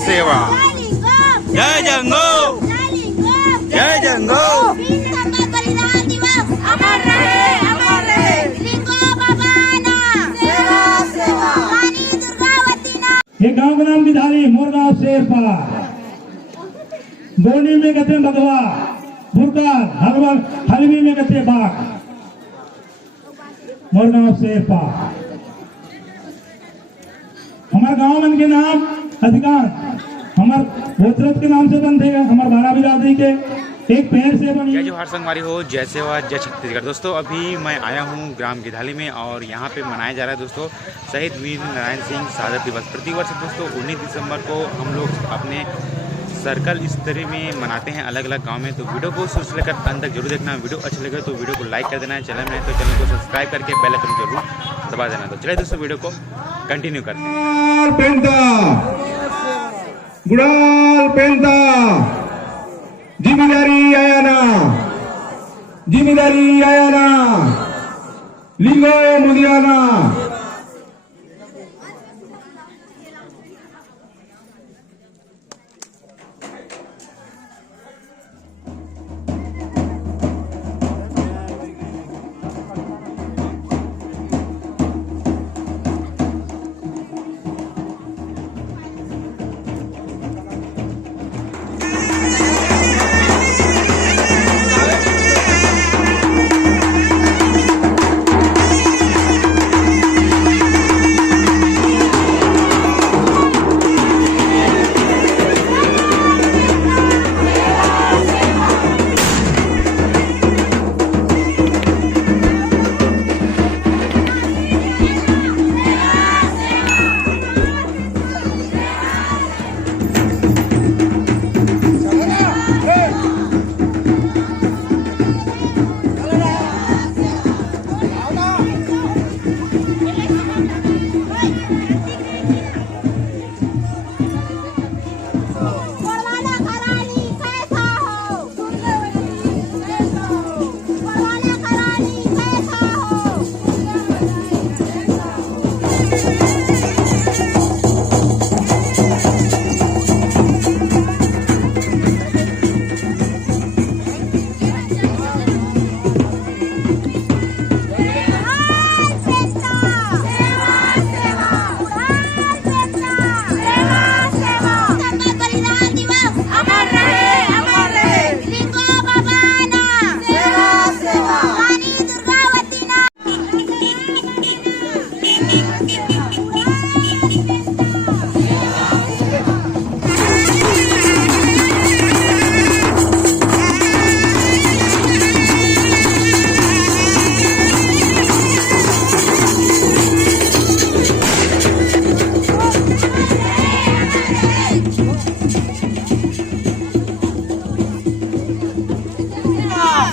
सेवा जय जंगो जय जंगो अमर रहे लिंगो बाबाना सेवा सेवा रानी दुर्गावतीना। ये गांव का नाम गिधाली मोरगांव शेरपा गोनी में कहते हैं भगवा भुरकाल हरवल हलवी में कहते हैं बाघ मोरगांव शेरपा। हमारे गांव मन के नाम अधिकांश हमार गोत्रत के नाम से बनते हैं। हमारे बारह बिरादरी के एक पेड़ से बनी। जय जोहार संगवारी हो, जय सेवा जय छत्तीसगढ़। दोस्तों अभी मैं आया हूँ ग्राम गिधाली में और यहाँ पे मनाया जा रहा है दोस्तों शहीद वीर नारायण सिंह शहादत दिवस। प्रतिवर्ष दोस्तों 19 दिसंबर को हम लोग अपने सर्कल स्तरीय में मनाते हैं अलग अलग गांव में। तो वीडियो को शुरू से लेकर अंत तक जरूर देखना। वीडियो अच्छा लगे तो वीडियो को लाइक कर देना है, चैनल में तो चैनल को सब्सक्राइब करके बेल आइकन जरूर दबा देना। तो चलिए दोस्तों वीडियो को कंटिन्यू करते हैं। गुड़ाल पेंता जिम्मेदारी आया ना लिंगो मुदियाना।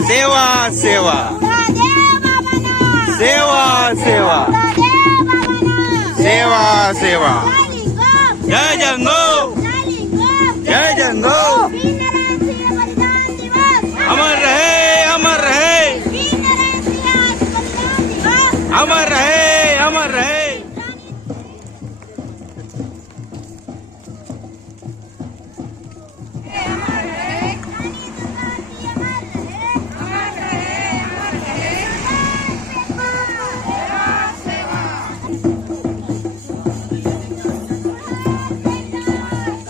सेवा सेवा सेवा सेवा सेवा सेवा जय जंगो जय जंगो अमर रहे अमर रहे अमर रहे अमर रहे।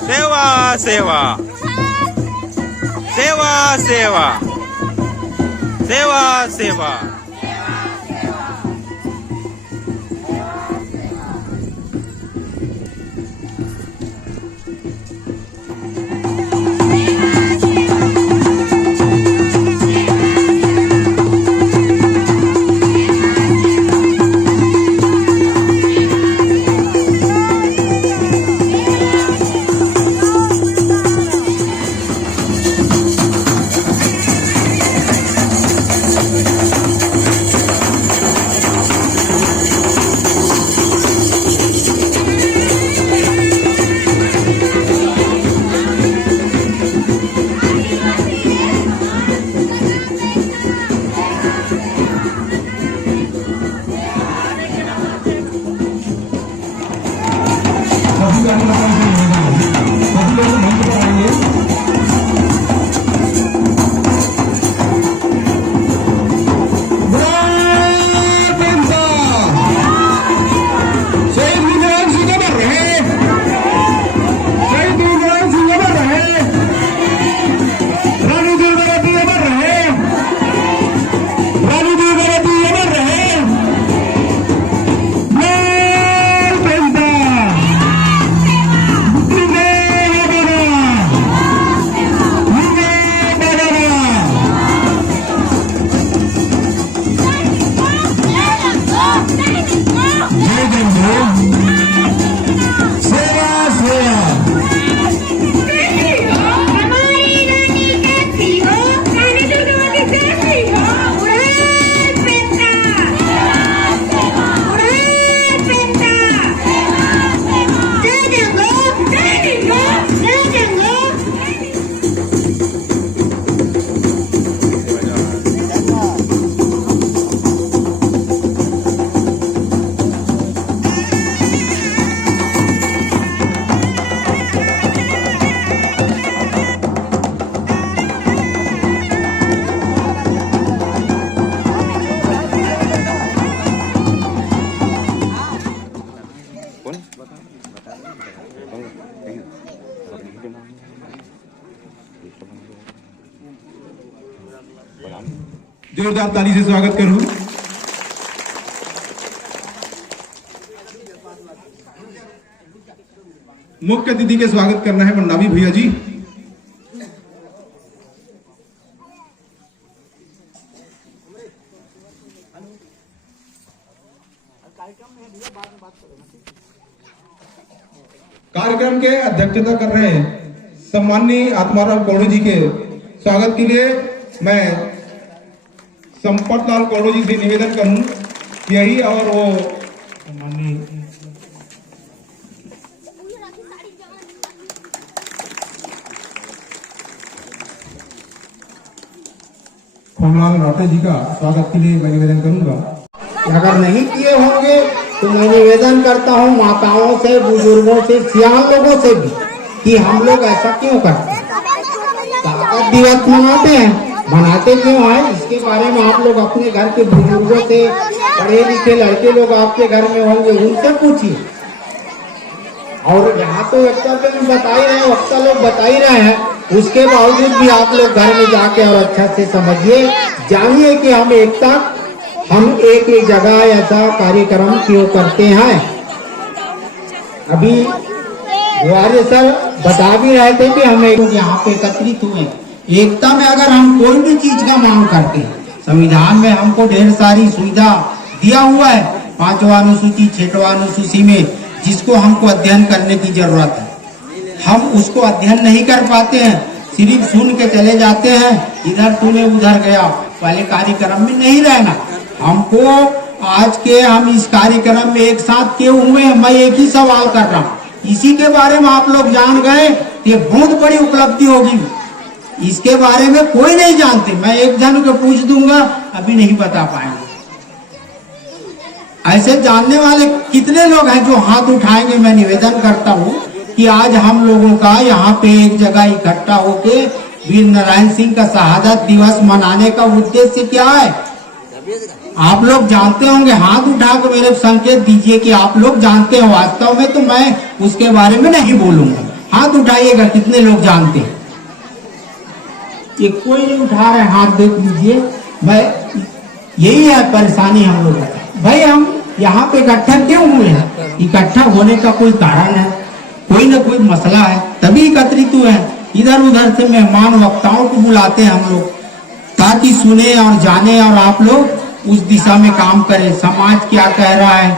सेवा सेवा सेवा सेवा सेवा सेवा। जोरदार ताली से स्वागत करूं। मुख्य अतिथि के स्वागत करना है मंडावी भैया जी। कार्यक्रम के अध्यक्षता कर रहे हैं सम्माननीय आत्माराम कौड़े जी के स्वागत के लिए मैं संपत लाल कौड़े जी से निवेदन करूं कि यही और वो सम्माननीय खोमलाल राठे जी का स्वागत के लिए मैं निवेदन करूंगा। अगर नहीं किए होंगे तो मैं निवेदन करता हूँ माताओं से, बुजुर्गों से, सियान लोगों से भी कि हम लोग ऐसा क्यों करते हैं। ताकत दिवस मनाते हैं, मनाते क्यों हैं इसके बारे में आप लोग अपने घर के बुजुर्गों से, पढ़े लिखे लड़के लोग आपके घर में होंगे उनसे पूछिए। और यहाँ तो वक्ता बता ही रहे, वक्ता लोग बता ही रहे हैं, उसके बावजूद भी आप लोग घर में जाके और अच्छा से समझिए, जानिए कि हम एकता, हम एक एक जगह ऐसा कार्यक्रम क्यों करते हैं। अभी वार्य सर बता भी रहे थे कि हम यहाँ पे एकत्रित हुए। एकता में अगर हम कोई भी चीज का मांग करते हैं, संविधान में हमको ढेर सारी सुविधा दिया हुआ है, 5वां अनुसूची 6वां अनुसूची में, जिसको हमको अध्ययन करने की जरूरत है। हम उसको अध्ययन नहीं कर पाते हैं, सिर्फ सुन के चले जाते हैं, इधर सुने उधर गया, पहले कार्यक्रम में नहीं रहना। हमको आज के हम इस कार्यक्रम में एक साथ क्यों हुए हैं, मैं एक ही सवाल कर रहा हूँ, इसी के बारे में आप लोग जान गए, ये बहुत बड़ी उपलब्धि होगी। इसके बारे में कोई नहीं जानते, मैं एक जन को पूछ दूंगा अभी नहीं बता पाएंगे। ऐसे जानने वाले कितने लोग हैं जो हाथ उठाएंगे। मैं निवेदन करता हूँ कि आज हम लोगों का यहाँ पे एक जगह इकट्ठा होके वीर नारायण सिंह का शहादत दिवस मनाने का उद्देश्य क्या है, आप लोग जानते होंगे। हाथ उठा के मेरे संकेत दीजिए कि आप लोग जानते हो। वास्तव में तो मैं उसके बारे में नहीं बोलूंगा, हाथ उठाइएगा कितने लोग जानते हैं। ये कोई नहीं उठा रहे, हाथ देख लीजिए। मैं यही है परेशानी हम लोगों का। भाई हम यहाँ पे इकट्ठा क्यों हुए हैं, इकट्ठा होने का कोई कारण है, कोई ना कोई मसला है, तभी एकत्रित हुए हैं। इधर उधर से मेहमान वक्ताओं को बुलाते हैं हम लोग, ताकि सुने और जाने और आप लोग उस दिशा में काम करें। समाज क्या कह रहा है,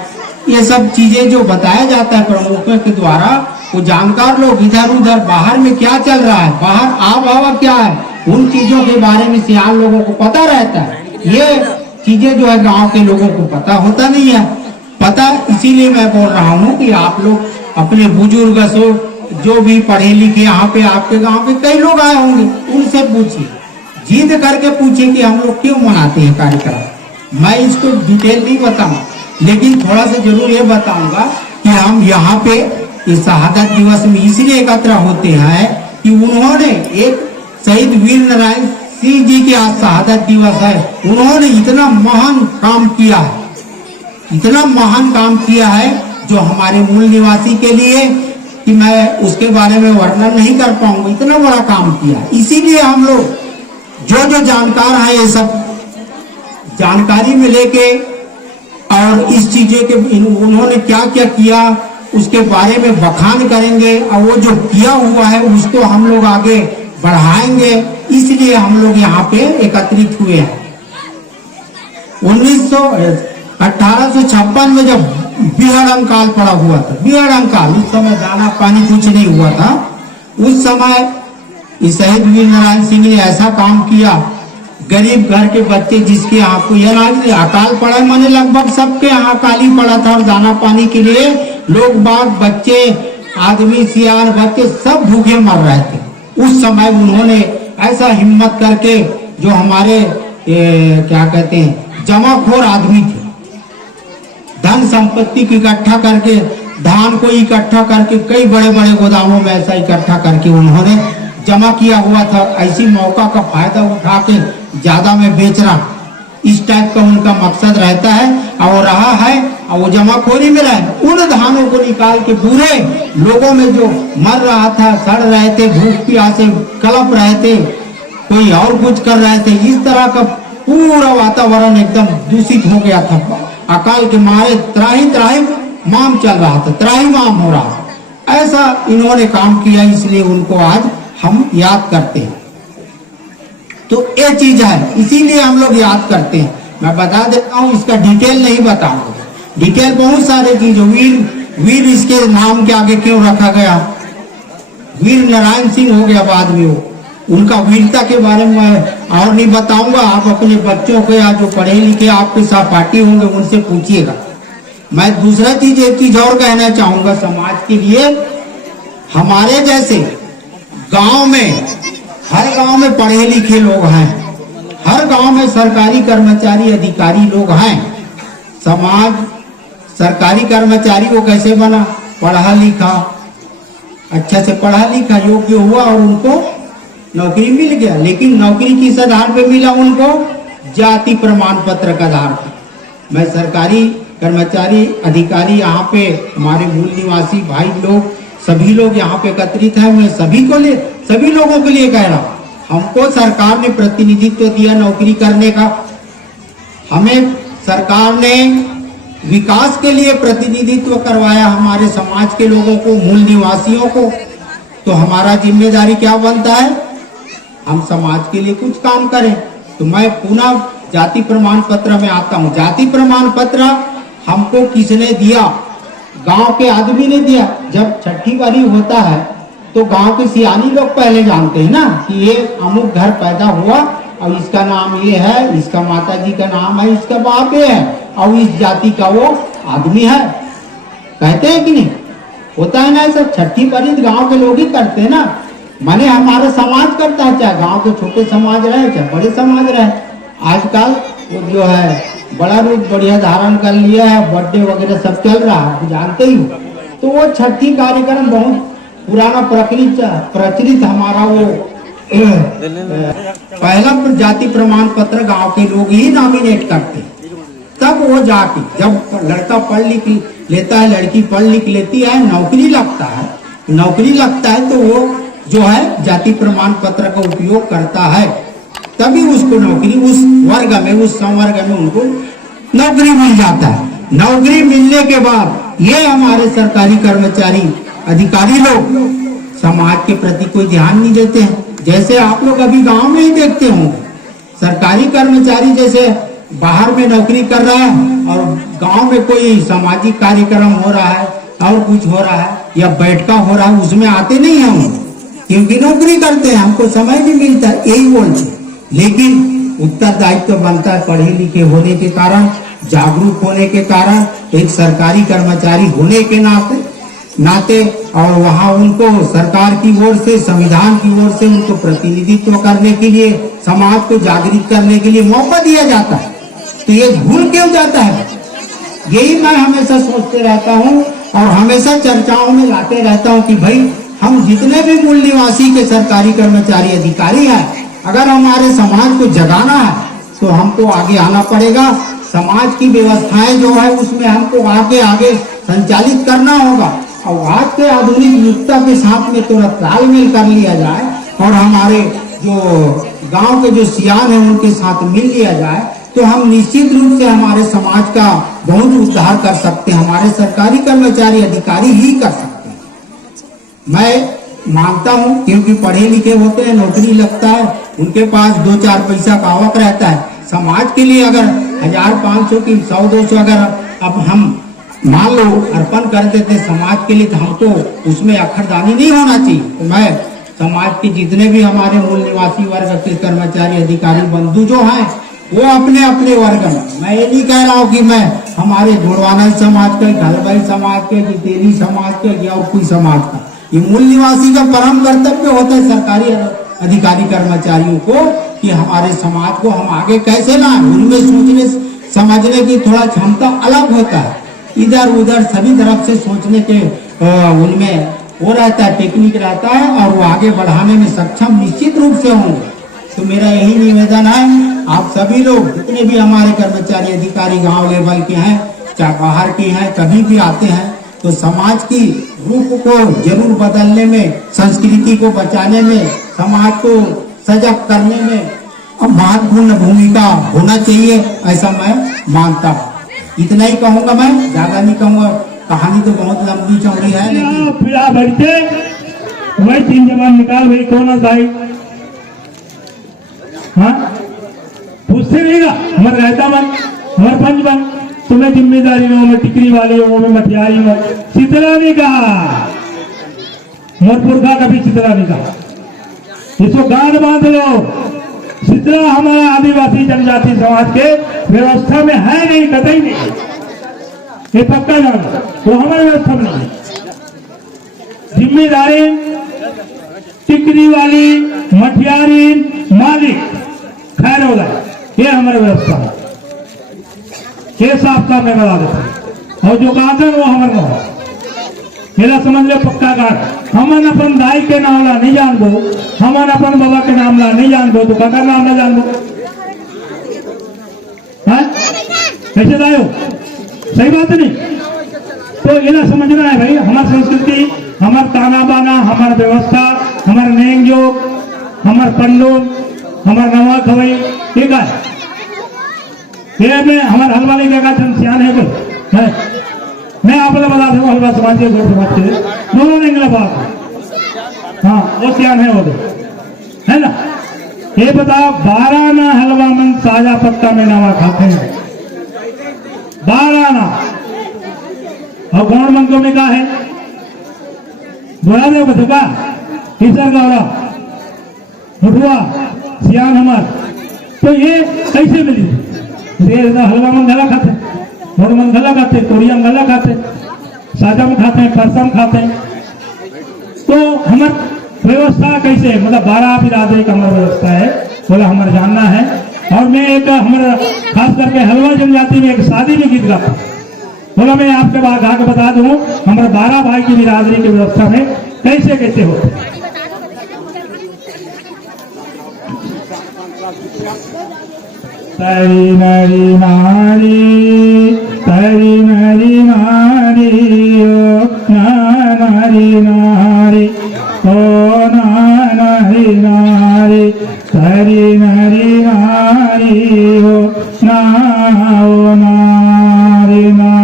ये सब चीजें जो बताया जाता है प्रमुखों के द्वारा, वो जानकार लोग इधर उधर बाहर में क्या चल रहा है, बाहर आब हवा क्या है, उन चीजों के बारे में सियान लोगों को पता रहता है। ये चीजें जो है गांव के लोगों को पता होता नहीं है। पता इसीलिए मैं बोल रहा हूँ कि आप लोग अपने बुजुर्ग से, जो भी पढ़े लिखे यहाँ पे आपके गांव के कई लोग आए होंगे, उनसे पूछिए, जिद करके पूछिए कि हम लोग क्यों मनाते हैं कार्यक्रम। मैं इसको डिटेल नहीं बताऊंगा, लेकिन थोड़ा सा जरूर ये बताऊंगा कि हम यहाँ पे इस शहादत दिवस में इसलिए एकत्र होते हैं कि उन्होंने एक शहीद वीर नारायण सिंह जी की आज शहादत दिवस है, उन्होंने इतना महान काम किया है, इतना महान काम किया है जो हमारे मूल निवासी के लिए कि मैं उसके बारे में वर्णन नहीं कर पाऊंगा, इतना बड़ा काम किया। इसीलिए हम लोग जो जानकार हैं ये सब जानकारी में लेके और इस चीजें के उन्होंने क्या क्या किया उसके बारे में बखान करेंगे, और वो जो किया हुआ है उसको हम लोग आगे बढ़ाएंगे। इसलिए हम लोग यहाँ पे एकत्रित हुए हैं। 1856 में जब बिहड़ काल पड़ा हुआ था, बिहड़ काल, उस समय दाना पानी कुछ नहीं हुआ था, उस समय इस शहीद वीर नारायण सिंह ने ऐसा काम किया, गरीब घर के बच्चे जिसके यहाँ को ये अकाल पड़ा, माने लगभग सबके यहाँ अकाल ही पड़ा था, और दाना पानी के लिए लोग बाग, बच्चे, आदमी, सियार, बच्चे सब भूखे मर रहे थे। उस समय उन्होंने ऐसा हिम्मत करके, जो हमारे क्या कहते हैं जमाखोर आदमी थे, धन संपत्ति को इकट्ठा करके, धान को इकट्ठा करके कई बड़े बड़े गोदामों में ऐसा इकट्ठा करके उन्होंने जमा किया हुआ था। ऐसी मौका का फायदा उठा के ज्यादा में बेच रहा, इस टाइप का उनका मकसद रहता है और रहा है, और वो जमाखोरी में रहे। उन धानों को निकाल के पूरे लोगों में जो मर रहा था, सड़ रहे थे, भूख प्यास से कलप रहे थे, कोई और कुछ कर रहे थे, इस तरह का पूरा वातावरण एकदम दूषित हो गया था। अकाल के मारे त्राही त्राही माम चल रहा था, त्राही माम हो रहा था। ऐसा इन्होंने काम किया, इसलिए उनको आज हम याद करते हैं। तो ये चीज है, इसीलिए हम लोग याद करते हैं। मैं बता देता हूँ, इसका डिटेल नहीं बताऊंगा, डिटेल बहुत सारे चीज। वीर इसके नाम के आगे क्यों रखा गया? वीर नारायण सिंह हो गया बाद में, वो उनका वीरता के बारे में मैं और नहीं बताऊंगा। आप अपने बच्चों को या जो पढ़े लिखे आपके सहपाठी होंगे उनसे पूछिएगा। मैं दूसरा चीज, एक चीज और कहना चाहूंगा समाज के लिए। हमारे जैसे गांव में, हर गांव में पढ़े लिखे लोग हैं, हर गांव में सरकारी कर्मचारी अधिकारी लोग हैं। समाज सरकारी कर्मचारी को कैसे बना? पढ़ा लिखा, अच्छा से पढ़ा लिखा, योग्य हुआ और उनको नौकरी मिल गया। लेकिन नौकरी किस आधार पे मिला उनको? जाति प्रमाण पत्र का आधार पे। मैं सरकारी कर्मचारी अधिकारी यहाँ पे हमारे मूल निवासी भाई लोग, सभी लोग यहाँ पे एकत्रित हैं। मैं सभी लोगों के लिए कह रहा हूँ, हमको सरकार ने प्रतिनिधित्व दिया नौकरी करने का। हमें सरकार ने विकास के लिए प्रतिनिधित्व करवाया हमारे समाज के लोगों को, मूल निवासियों को। तो हमारा जिम्मेदारी क्या बनता है? हम समाज के लिए कुछ काम करें। तो मैं पुनः जाति प्रमाण पत्र में आता हूँ। जाति प्रमाण पत्र हमको किसने दिया? गांव के आदमी ने दिया। जब छठी बारी होता है तो गांव के सियानी लोग पहले जानते हैं ना कि ये अमुक घर पैदा हुआ और इसका नाम ये है, इसका माता जी का नाम है, इसका बाप ये है और इस जाति का वो आदमी है। कहते हैं कि नहीं? होता है ना ऐसा। छठी बारी गांव के लोग ही करते हैं ना। माने हमारा समाज करता है, चाहे गांव के छोटे समाज रहे चाहे बड़े समाज रहे। आजकल वो जो है बड़ा रूप बढ़िया धारण कर लिया है, बर्थडे वगैरह सब चल रहा है, जानते ही हो। तो वो छठी कार्यक्रम बहुत पुराना प्रचलित हमारा वो पहला जाति प्रमाण पत्र गांव के लोग ही नॉमिनेट करते। तब वो जाके जब लड़का पढ़ लिख लेता है, लड़की पढ़ लिख लेती है, नौकरी लगता है तो वो जो है जाति प्रमाण पत्र का उपयोग करता है, तभी उसको नौकरी, उस वर्ग में, उस संवर्ग में उनको नौकरी मिल जाता है। नौकरी मिलने के बाद ये हमारे सरकारी कर्मचारी अधिकारी लोग समाज के प्रति कोई ध्यान नहीं देते हैं। जैसे आप लोग अभी गांव में ही देखते होंगे, सरकारी कर्मचारी जैसे बाहर में नौकरी कर रहा है और गांव में कोई सामाजिक कार्यक्रम हो रहा है और कुछ हो रहा है या बैठका हो रहा है, उसमें आते नहीं है हम, क्योंकि नौकरी करते हैं, हमको समय नहीं मिलता, यही बोलते। लेकिन उत्तरदायित्व बनता है पढ़े लिखे होने के कारण, जागरूक होने के कारण, एक सरकारी कर्मचारी होने के नाते और वहाँ उनको सरकार की ओर से, संविधान की ओर से उनको प्रतिनिधित्व करने के लिए, समाज को जागृत करने के लिए मौका दिया जाता है। तो ये भूल क्यों जाता है? यही मैं हमेशा सोचते रहता हूँ और हमेशा चर्चाओं में लाते रहता हूँ कि भाई हम जितने भी मूल निवासी के सरकारी कर्मचारी अधिकारी हैं, अगर हमारे समाज को जगाना है तो हमको आगे आना पड़ेगा। समाज की व्यवस्थाएं जो है उसमें हमको आगे संचालित करना होगा और आज के आधुनिक युगता के साथ में थोड़ा तालमेल कर लिया जाए और हमारे जो गांव के जो सियान है उनके साथ मिल लिया जाए तो हम निश्चित रूप से हमारे समाज का बहुत उद्धार कर सकते हैं। हमारे सरकारी कर्मचारी अधिकारी ही कर सकते हैं। मैं मानता हूं, क्योंकि पढ़े लिखे होते हैं, नौकरी लगता है, उनके पास 2-4 पैसा का आवक रहता है। समाज के लिए अगर 1000-500 की 100-200 अगर अब हम मान लो अर्पण कर देते समाज के लिए, तो हमको उसमें अखरदानी नहीं होना चाहिए। तो मैं समाज के जितने भी हमारे मूल निवासी वर्ग के कर्मचारी अधिकारी बंधु जो हैं वो अपने अपने वर्ग में, मैं ये नहीं कह रहा हूँ कि मैं हमारे गोड़वाना समाज का, घलबाई समाज के, तेली समाज के या और कोई समाज का, ये मूल निवासी का परम कर्तव्य होता है सरकारी अधिकारी कर्मचारियों को कि हमारे समाज को हम आगे कैसे लाएं। उनमें सोचने समझने की थोड़ा क्षमता अलग होता है, इधर उधर सभी तरफ से सोचने के उनमें वो रहता है, टेक्निक रहता है और वो आगे बढ़ाने में सक्षम निश्चित रूप से होंगे। तो मेरा यही निवेदन है, आप सभी लोग जितने भी हमारे कर्मचारी अधिकारी गांव लेवल के हैं चाहे बाहर के हैं, कभी भी आते हैं तो समाज की रूप को जरूर बदलने में, संस्कृति को बचाने में, समाज को सजग करने में महत्वपूर्ण भूमिका होना चाहिए, ऐसा मैं मानता हूँ। इतना ही कहूँगा, मैं ज्यादा नहीं कहूँगा, कहानी तो बहुत लंबी चौड़ी है लेकिन पीड़ा बढ़ते वही 3 जवान निकाल भाई कौन है भाई, हाँ पूछते रहेगा हमारे रहता बन हमारे पंच बन, तुम्हें जिम्मेदारी हो, मैं टिकरी वाली हूँ, मैं मठियारी हूँ, चितरा नहीं कहा, मोर पुरखा कभी चितरा नहीं कहा, इसको गांठ बांध लो। चितरा हमारा आदिवासी जनजाति समाज के व्यवस्था में है नहीं, कतई नहीं, ये पक्का जानो, वो हमारे व्यवस्था में नहीं। जिम्मेदारी टिकरी वाली मठियारी मालिक खैर होगा, ये हमारे व्यवस्था है, ये साफ साफ में बता देते। और जो कहा था वो हमारे में हो, मेरा समझ लो पक्का गाँठ। हमन अपन दाई के नाम ला नहीं जान दो, हमन अपन बाबा के नाम ला नहीं जान दो, तो काका नाम ला जान दो, कैसे दायो? सही बात नहीं। तो ये समझना है भाई, हमारी संस्कृति, हमार ताना बाना, हमार व्यवस्था, हमार नेंग जोग, हमार पंडो, हमार नवा खवई, ठीक है। ये में हमारे हलवाली जगह सियान है कोई है, मैं आप लोग बता दूँ हलवा समाज के गोर समाज के दोनों नेंगला बात, हाँ वो सियान है वो है ना। ये बताओ 12 ना हलवा मन साजा पत्ता में नवा खाते हैं, 12 ना, और गौड़ मंगों में क्या है बोला दे का टीचर गौड़ा मुठुआ सियान हमार, तो ये कैसे मिली? हलवा मन गला खाते, मोड़ मन गला खाते, तोड़िया में गला खाते, साजा में खाते हैं, परसम खाते हैं, तो हमार व्यवस्था कैसे, मतलब 12 बिरादरी का हमारा व्यवस्था है, बोला हमारा जानना है। और मैं एक हमारा खास करके हलवा जनजाति में एक शादी में गीत गाता, बोला मैं आपके बाद आगे बता दूं हमारे 12 भाई की बिरादरी की व्यवस्था में कैसे कैसे होते। तरी नरी नारी, तरी नरी नारी, ओ नारी नारी, ओ नारी नारी, तरी नरी नारी, ओ नारी नारी।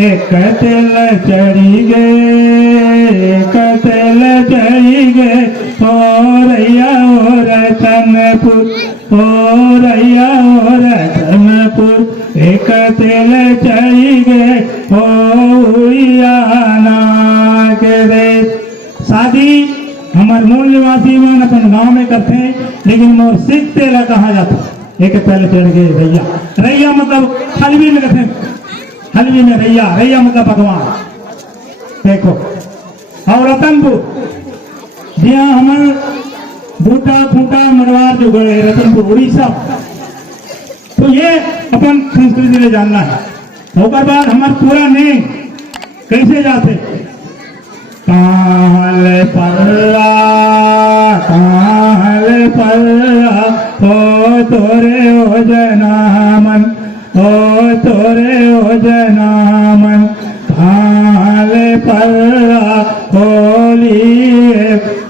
एक तिल चढ़ी गए, एक तिल चढ़ी गए, ओ रैया ओ रतनपुर, ओ रैया ओ रतनपुर, एक तिल चढ़ी गए, ओ उड़ियाना के देश। शादी हमारे मूल निवासी में अपन गांव में करते हैं, लेकिन मोर सिख तेला कहा जाता, एक पहले चढ़ गए रैया, रैया मतलब हलवी में करते हैं, हलवी में रैया, रैया मतलब भगवान, देखो। और रतनपुर जहाँ हमारे बूटा फूटा मरवार जो गए, रतनपुर उड़ीसा, तो ये अपन संस्कृति में जानना है। होकर बाद हमारे पूरा नेम कैसे जाते, काल पल्ला, काल पल्ला, ओ तोरे ओ जनामन, ओ तोरे ओ जनामन, काल पल्ला होली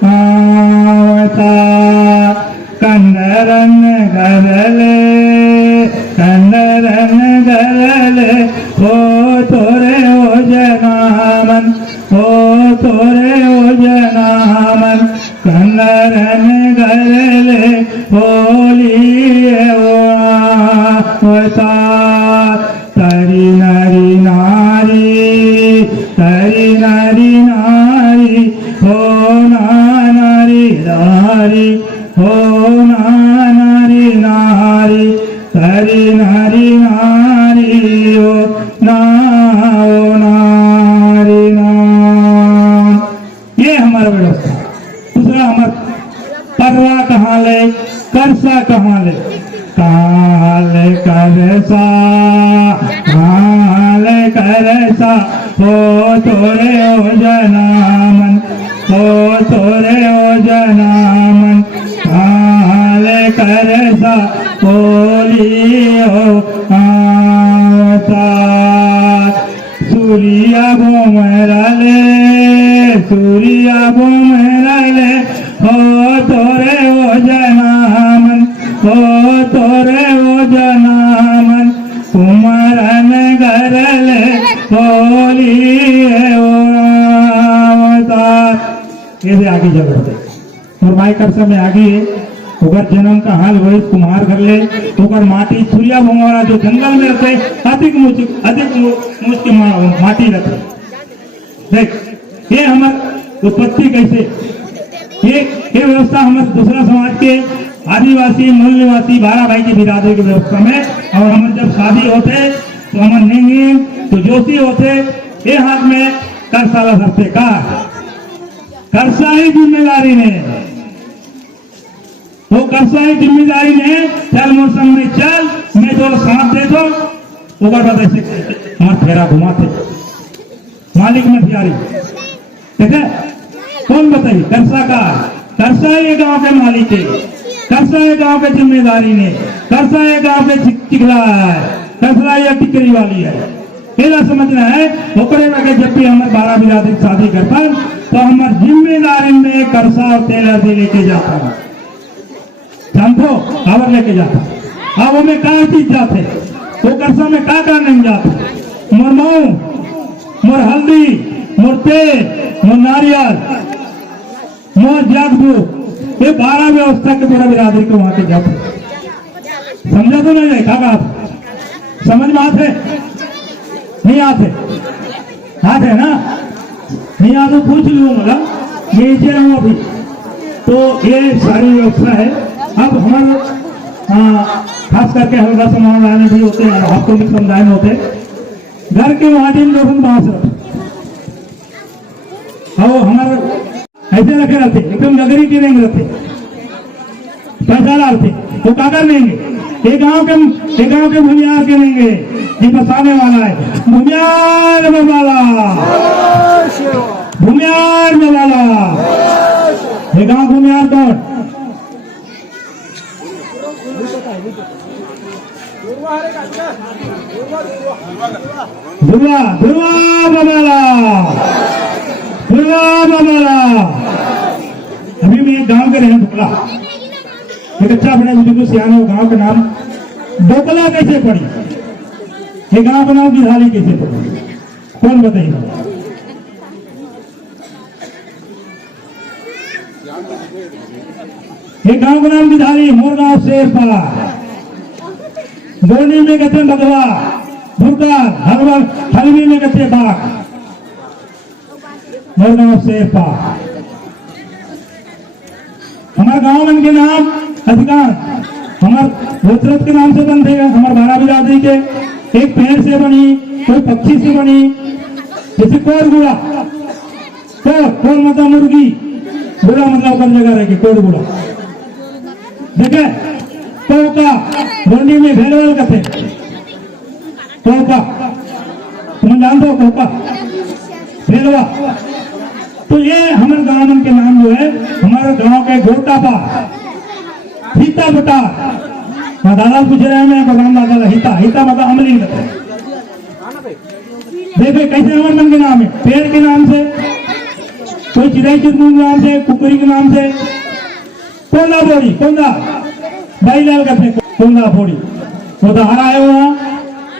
आवता, कन्नरन गरले, कन्नरन गरले, ओ तोरे ओ जनामन, ओ तोरे ओ जनामन, कन्नरन गरले, होली आवता। तरी नरी नारी, तरी नरी नारी, हो नारी नारी, हो नारी नारी, तरी नरी नारी, ओ नारी नारी। ये हमारा व्यवस्था। दूसरा हमारा परवा कहाँ ले, करसा कहाँ ले, काल करसा, काल करसा, हो तोरे ओ जनामन, हो तोरे ओ जनामन, काल करसा, होली ओ आवता। सूर्या बोमरले, सूर्या बोमरले, हो तोरे ओ जनामन, ओ तोरे वो जनामन कुमारन घरले बोली ओ अवतार। ऐसे आगे चल रहे और माई कर समय आगे ओकर जन्म का हाल हुए कुम्हार कर ले ओकर माटी छुरिया भोंगवाला जो जंगल में रहते अधिक मुझ के माटी रहते। देख ये हमार उत्पत्ति कैसे ये व्यवस्था हमारे दूसरा समाज के आदिवासी मूल निवासी 12 भाई की बिरादरी की व्यवस्था में। और हमारे जब शादी होते तो हमारे नेंगे तो जोशी होते ये हाथ में करसाला धरते का करसा ही जिम्मेदारी ने वो करसा ही जिम्मेदारी ने चल मोर संग में चल मैं तो साथ दे दो ऊपर बात ऐसे हाथ फेरा घुमाते मालिक में थियारी ठीक है। कौन बताइए करसा ये गांव के मालिक है करसा ये गांव के जिम्मेदारी ने करसा ये गांव के चिकला है करसा ये टिकरी वाली है। पहला समझना है ओकरे में जब भी हमारे 12 बिरादरी शादी करता तो हमारे जिम्मेदारी में करसा और तेला से लेके जाता है जानते हो कावर लेके जाता अब वो में का चीज जाते वो करसा में का नहीं जाते मोर मऊ मोर हल्दी मोर तेल मोर नारियल मोर जागबू ये 12 व्यवस्था के पूरा बिरादरी को वहां के जाते समझा तो नहीं काका समझ में आते नहीं आते ना नहीं आते पूछ लूंगा नीचे रहूं अभी तो ये सारी व्यवस्था है। अब हमारे खास करके हल्का सामान लाने भी होते हैं आपको भी समझाने होते घर के वाजिब लोग बांस रखते हमारे ऐसे रखे रहते एकदम नगरी के नहीं रहते पैसा डालते वो कागर लेंगे एक गांव के भूमियार के लेंगे ये बसाने वाला है भूमियार में वाला ये गांव भूमियार कौन दुर्वा बाबाला अभी मैं एक गांव के रहने ढुकला एक अच्छा बड़े बुजुर्ग सियाने गांव का नाम डोकला कैसे पड़ी ये गांव का नाम गिधाली कैसे पड़ी कौन बताइए ये गांव का नाम गिधाली मोर गांव शेरपा गोनी में कहते भगवा भुरका हलवी में कहते बाघ मोर गांव शेरपा। हमारे गांव मन के नाम अधिकांश हमारे गोत्रत के नाम से बनते हैं हमारे 12 बिरादरी के एक पेड़ से बनी कोई पक्षी से बनी जैसे कोर गुड़ा कोर मतलब मुर्गी गुड़ा मतलब कर जगह रहेगी कोर गुड़ा देखे कोका गोंडी में भेलवेल कहते कोका तुम जानते हो कोका भेलवा। तो ये हमारे गांव के नाम जो है हमारे गांव के गोटापा हिता बटा दादा पूछ रहे हैं मैं भगवान दादा हिता मतलब अमली कहते देखे कैसे हमारे मन के नाम है पेड़ के नाम से कोई चिड़ई चुनमुन के नाम से कुकरी के नाम से कोंदा बोड़ी कोंदा भाई लाल कहते कोंदा फोड़ी वो दहारा है वहाँ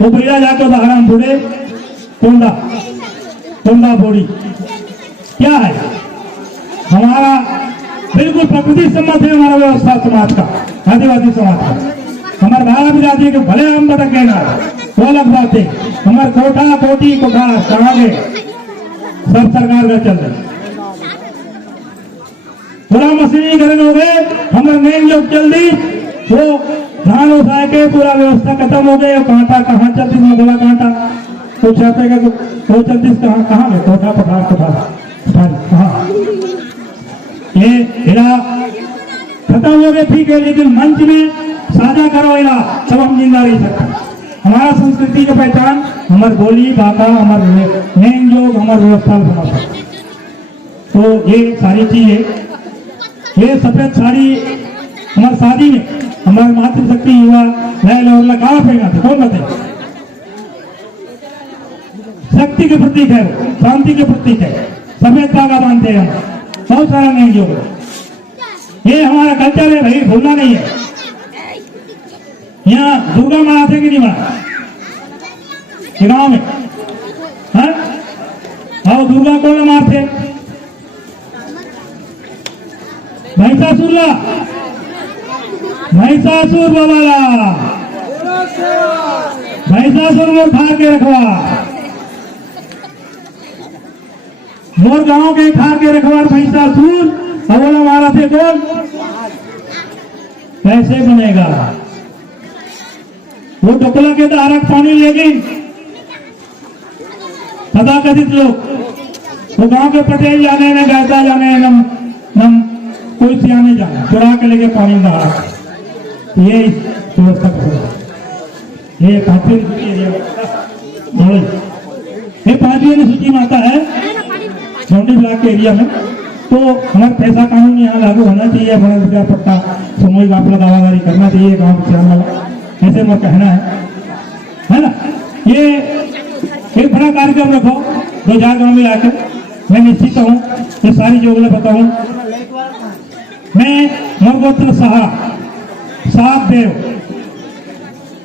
वो बेड़ा जाके दहारा में बुढ़े कोंदा फोड़ी क्या है हमारा बिल्कुल प्रकृति सम्मत है हमारा व्यवस्था समाज का आदिवासी समाज का हमारे 12 बिरादरी के भले हम भटक गए ना वो अलग बात है हमारे कोठा कोटी कोठार कहाँ गए सब सरकार का चल रहे पूरा मशीनीकरण हो गए हमारे नए लोग चल दी वो धान उठा के पूरा व्यवस्था खत्म हो गए कांटा कहाँ चलती बोला कांटा तो चाहते वो चलती कहाँ गए कोठा पठार कहाँ ये खत्म हो गए ठीक है लेकिन मंच में साझा करो इला सब हम जिंदा रह सकते हमारा संस्कृति की पहचान हमारे बोली भाषा हमारे नेम जोग हमारे व्यवस्था समझ तो ये सारी चीजें ये सफेद साड़ी हमारी शादी में हमारे मातृशक्ति युवा नए लोग कहाँ फेंका थे कौन बताए शक्ति के प्रतीक है शांति के प्रतीक है सफेद धागा बांधते हैं हम बहुत सारा नहीं जो ये हमारा कल्चर है भाई भूलना नहीं है यहाँ दुर्गा मनाते कि नहीं मनाते गाँव में? हाँ? और दुर्गा कौन मारते? महिषासुर बाबा महिषासुर मोर खा के रखवा, मोर गांव के खा के रखवा महिषासुर। और बोला मारा थे कौन? कैसे बनेगा वो? टोकला के धारक पानी लेकिन तथाकथित लोग वो गांव के पटेल जाने न गायता जाने नम कोई सियाने जाने चुरा के लेके पानी का ये व्यवस्था कर ये काफी ये 5 सूची में आता है चौंडी ब्लॉक के एरिया में। तो हमारा पैसा कानून यहाँ लागू होना चाहिए, हमारा विद्या पट्टा सामूहिक आप लोग आवाजारी करना चाहिए गाँव के वाला, ऐसे मेरा कहना है ना। ये एक बड़ा कार्यक्रम रखो 2000 गाँव में आकर, मैं निश्चित हूँ ये सारी जोगले बताऊँ। मैं मोरगोत्र साहब देव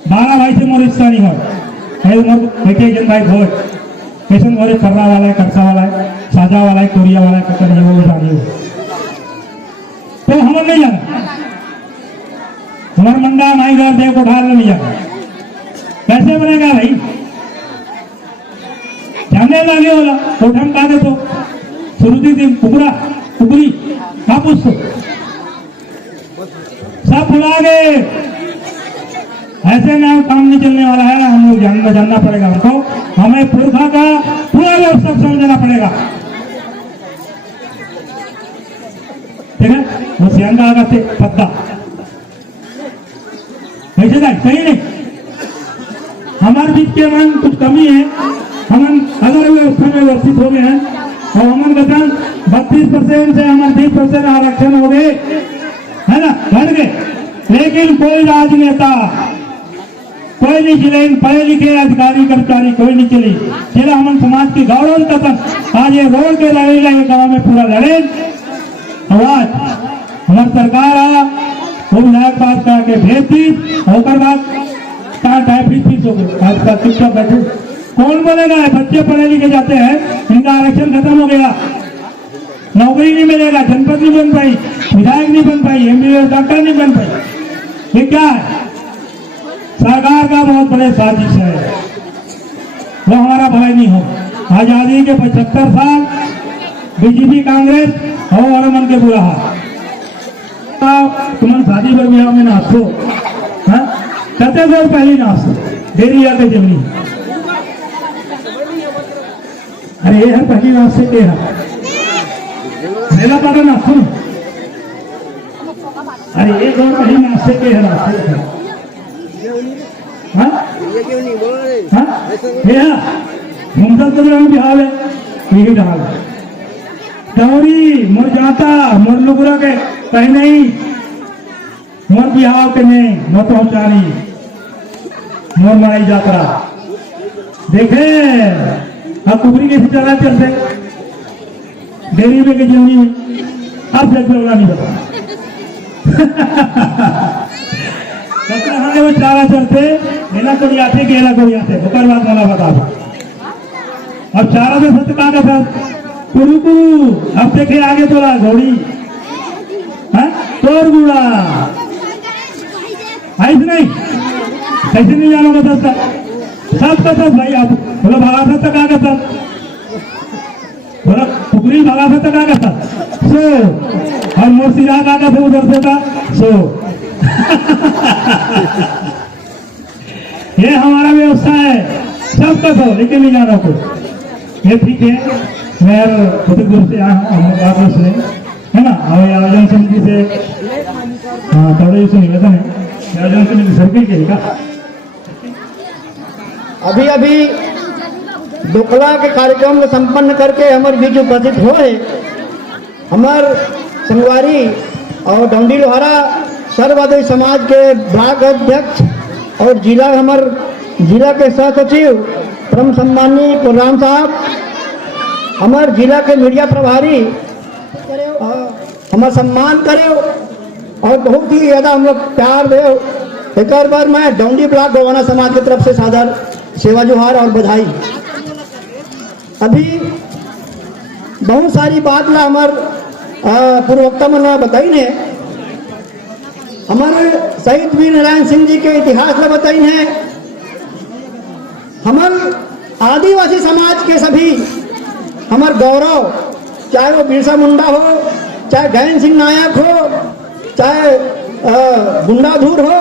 12 भाई से मोर रिश्ता नहीं हो मोर जन भाई भोज कैसे मोरे कर्रा वाला है, करसा वाला है, साजा वाला है, कोरिया वाला है, कतर है वो जानिए। तो हम नहीं जाना, हमारे मंडा माई घर देव को ढाल नहीं जाना। कैसे बनेगा भाई? जाने लगे बोला कोठम का दे तो सुरुदी दिन कुबरी कापूस सब भुला गए। ऐसे में काम नहीं चलने वाला है, हम लोग जानना पड़ेगा हमको, हमें पुरखा का पूरा व्यवस्था समझना पड़ेगा। ठीक है, वो सियांगा आगा से पत्ता ऐसे सही नहीं। हमारे बीच के मन कुछ कमी है, हम अगर व्यवस्था में व्यवस्थित हो गए हैं और हमन गठन 32% से हमारे 20% आरक्षण हो गए है ना, बढ़ गए। लेकिन कोई राजनेता कोई नहीं चले, पढ़े लिखे अधिकारी कर्मचारी कोई नहीं चली चला। हम समाज की गौरव कथन आज ये रोड के लड़े लगे गाँव में पूरा लड़े आवाज हमारी सरकार आ वो विधायक पास करा के भेज दी होकर बात फीस हो गई। आज का चुपचाप बैठे कौन बोलेगा? बच्चे पढ़े लिखे जाते हैं, इनका आरक्षण खत्म हो गया, नौकरी नहीं मिलेगा, जनपद नहीं बन पाई, विधायक नहीं बन पाई, MBBS डॉक्टर नहीं बन पाई। ये क्या है? सरकार का बहुत बड़े साजिश है, वो हमारा भलाई नहीं हो। आजादी के 75 साल बीजेपी कांग्रेस और मन के बुरा तुम शादी पर ब्याह में नाचो कहते थे पहली नाच देरी आके जमी। अरे ये है पहली नाच से क्या मेला पता नाचो। अरे एक और पहली नाच से क्या नाच बिहार है यही ढाल गौरी मोर जाता मोर लुगरा के कहीं नहीं मोर बिहार के नहीं मोर पहुंचानी मोर मनाई यात्रा देखे अब कुबरी कैसे चला चलते डेरी में के जमी में अब जैसे वाला नहीं बता वो चारा चलते मेला को आते गेला को आते ओकर बाद वाला बता दो। अब चारा से सत्य कहा था कुरुकू अब देखे आगे तोला घोड़ी तोर गुड़ा ऐसे नहीं कैसे नहीं जाना बता सब का सब भाई। आप बोला भागा सकता कहा करता बोला पुकरी भागा सकता कहा करता सो और मोरसिया कहा था उधर से था सो ये हमारा व्यवस्था है सबका तो लेकिन नहीं जाना को ये ठीक है। मैं बहुत दूर से आया हूँ हम से है ना और आयोजन समिति से हाँ थोड़े से निवेदन है आयोजन समिति सर्किल के का अभी अभी डोकला के कार्यक्रम में संपन्न करके हमारे बीच उपस्थित हुए हमारे संगवारी और डोंडी लोहारा सर्वोदय समाज के ब्लॉक अध्यक्ष और जिला के सह सचिव परम सम्मानीय प्रोग्राम साहब, हमारे जिला के मीडिया प्रभारी हमारा सम्मान करे और बहुत ही ज्यादा हम लोग प्यार दे एक और बार मैं डौंडी ब्लॉक गोवाना समाज की तरफ से सादर सेवा जोहार और बधाई। अभी बहुत सारी बात ला हमार पूर्ववक्ता मन बताई ने, हमारे शहीद वीर नारायण सिंह जी के इतिहास ला बताई है। हमार आदिवासी समाज के सभी हमार गौरव, चाहे वो बिरसा मुंडा हो, चाहे गैन सिंह नायक हो, चाहे गुंडाधुर हो,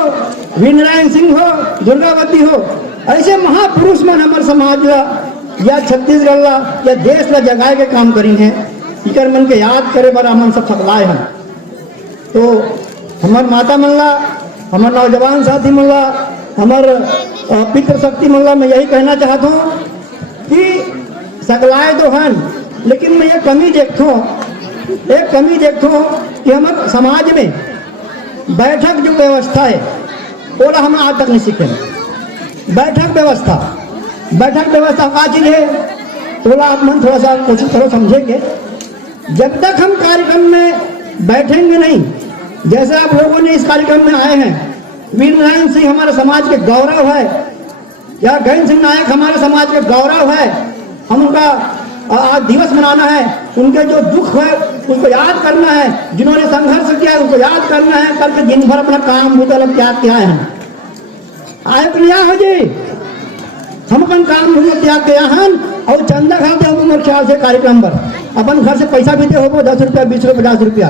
वीरनारायण सिंह हो, दुर्गावती हो, ऐसे महापुरुष मन हमारे समाज ला या छत्तीसगढ़ ला या देश ला जगाए के काम करी हैं। इकर मन के याद करे बर हम सब सकलाए हैं। तो हमार माता मन ला, हमार नौजवान साथी मन ला, हमार पितृशक्ति मन ला मैं यही कहना चाहता हूँ कि सकलाए तो हैं, लेकिन मैं ये कमी देखता हूँ, एक कमी देखता हूँ कि हमारे समाज में बैठक जो व्यवस्था है वो हम आज तक नहीं सीखे। बैठक व्यवस्था का चीज है थोड़ा आप मन थोड़ा सा कोशिश करो समझेंगे। जब तक हम कार्यक्रम में बैठेंगे नहीं, जैसे आप लोगों ने इस कार्यक्रम में आए हैं, वीर नारायण सिंह हमारे समाज के गौरव है, या गैन सिंह नायक हमारे समाज के गौरव है, हम उनका आज दिवस मनाना है, उनके जो दुख है उसको याद करना है, जिन्होंने संघर्ष किया उसको याद करना है, करके दिन भर अपना काम भूतल त्याग किया है। आए क्रिया हो जी, हम अपन काम भूतल त्याग किया हैं और चंदा खाते हो उम्र ख्याल से कार्यक्रम पर, अपन घर से पैसा भी दे हो 10 रुपया 20 रुपया 50 रुपया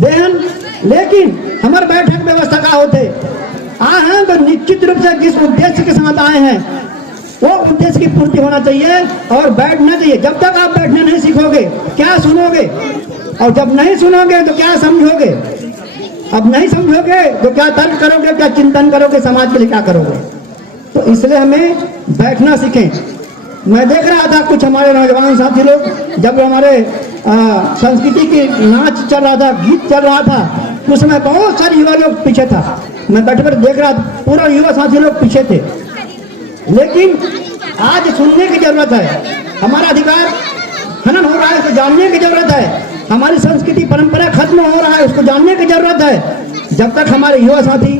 देहन, लेकिन हमारे बैठक व्यवस्था का होते आए हैं तो निश्चित रूप से जिस उद्देश्य के साथ आए हैं वो उद्देश्य की पूर्ति होना चाहिए और बैठना चाहिए। जब तक आप बैठना नहीं सीखोगे क्या सुनोगे, और जब नहीं सुनोगे तो क्या समझोगे, अब नहीं समझोगे तो क्या तर्क करोगे, क्या चिंतन करोगे, समाज के लिए क्या करोगे। तो इसलिए हमें बैठना सीखें। मैं देख रहा था कुछ हमारे नौजवान साथी लोग, जब हमारे संस्कृति की नाच चल रहा था, गीत चल रहा था, उस समय बहुत सारे युवा लोग पीछे था, मैं बैठ कर देख रहा था, पूरा युवा साथी लोग पीछे थे। लेकिन आज सुनने की जरूरत है, हमारा अधिकार हनन हो रहा है, उसको जानने की जरूरत है, हमारी संस्कृति परंपरा खत्म हो रहा है, उसको जानने की जरूरत है। जब तक हमारे युवा साथी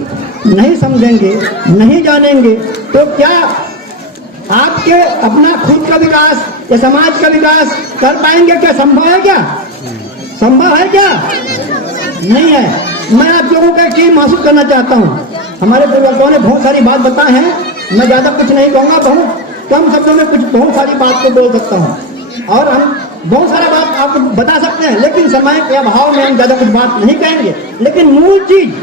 नहीं समझेंगे, नहीं जानेंगे, तो क्या आपके अपना खुद का विकास या समाज का विकास कर पाएंगे? क्या संभव है? क्या संभव है? क्या नहीं है। मैं आप लोगों का एक चीज महसूस करना चाहता हूँ, हमारे पूर्वजों ने बहुत सारी बात बताए हैं, मैं ज्यादा कुछ नहीं कहूँगा, बहुत कम शब्दों में कुछ बहुत सारी बात को बोल सकता हूँ और हम बहुत सारा बात आपको बता सकते हैं, लेकिन समय के अभाव में हम ज्यादा कुछ बात नहीं कहेंगे। लेकिन मूल चीज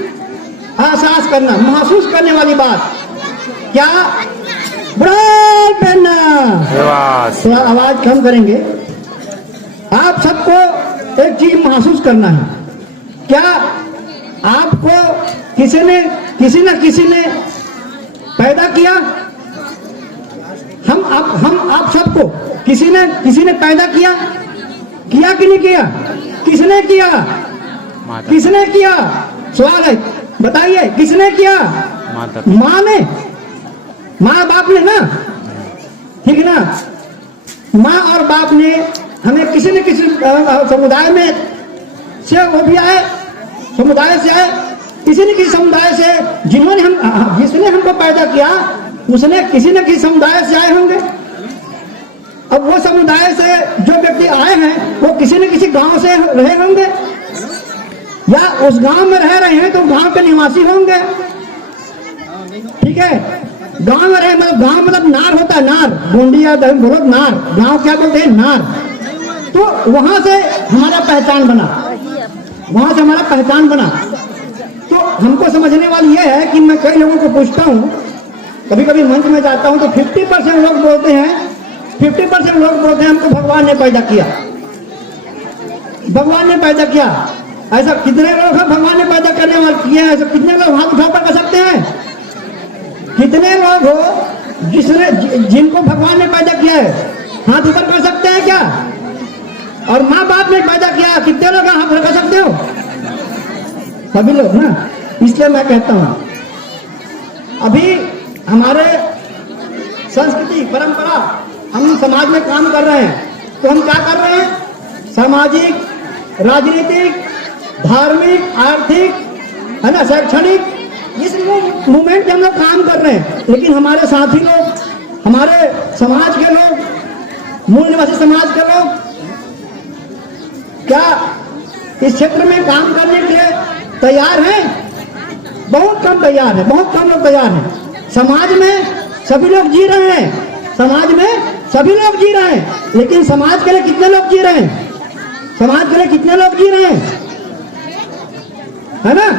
एहसास करना, महसूस करने वाली बात क्या, बुढ़ाल पहनना, थोड़ा आवाज कम करेंगे। आप सबको एक चीज महसूस करना है, क्या आपको किसी न किसी ने पैदा किया? हम आप सबको किसी ने पैदा किया कि नहीं किया? किसने किया? किसने किया? सवाल है, बताइए किसने किया? माँ ने, माँ बाप ने ना, ठीक है ना? माँ और बाप ने हमें किसी न किसी समुदाय में से वो भी आए, समुदाय से आए, किसी न किसी समुदाय से, जिसने हमको पैदा किया उसने किसी न किसी समुदाय से आए होंगे। अब वो समुदाय से जो व्यक्ति आए हैं वो किसी न किसी गांव से रहे होंगे, या उस गांव में रह रहे हैं तो गांव के निवासी होंगे, ठीक है? गांव में रहे मतलब गांव मतलब नार होता है, नार, गोंडिया बोलो नार, गांव क्या बोलते हैं? नार। तो वहां से हमारा पहचान बना, वहां से हमारा पहचान बना। तो हमको समझने वाली यह है कि मैं कई लोगों को पूछता हूँ, कभी कभी मंच में जाता हूँ तो 50% लोग बोलते हैं, 50% लोग बोलते हैं हमको भगवान ने पैदा किया, भगवान ने पैदा किया। ऐसा कितने लोग हैं भगवान ने पैदा करने वाले किए हैं? ऐसा कितने लोग हाथ उठा कर सकते हैं? कितने लोग हो जिनको भगवान ने पैदा किया है? हाथ ऊपर कर सकते हैं क्या? और माँ बाप ने पैदा किया, कितने लोग हाथ रख सकते हो? सभी लोग ना। इसलिए मैं कहता हूँ अभी हमारे संस्कृति परंपरा, हम समाज में काम कर रहे हैं, तो हम क्या कर रहे हैं? सामाजिक, राजनीतिक, धार्मिक, आर्थिक, है ना, शैक्षणिक, इस मूवमेंट में हम लोग काम कर रहे हैं, लेकिन हमारे साथी लोग, हमारे समाज के लोग, मूल निवासी समाज के लोग क्या इस क्षेत्र में काम करने के लिए तैयार हैं? बहुत कम तैयार है, बहुत कम लोग तैयार हैं। समाज में सभी लोग जी रहे हैं, समाज में सभी लोग जी रहे हैं, लेकिन समाज के लिए कितने लोग जी रहे हैं? समाज के लिए कितने लोग जी रहे हैं? है ना?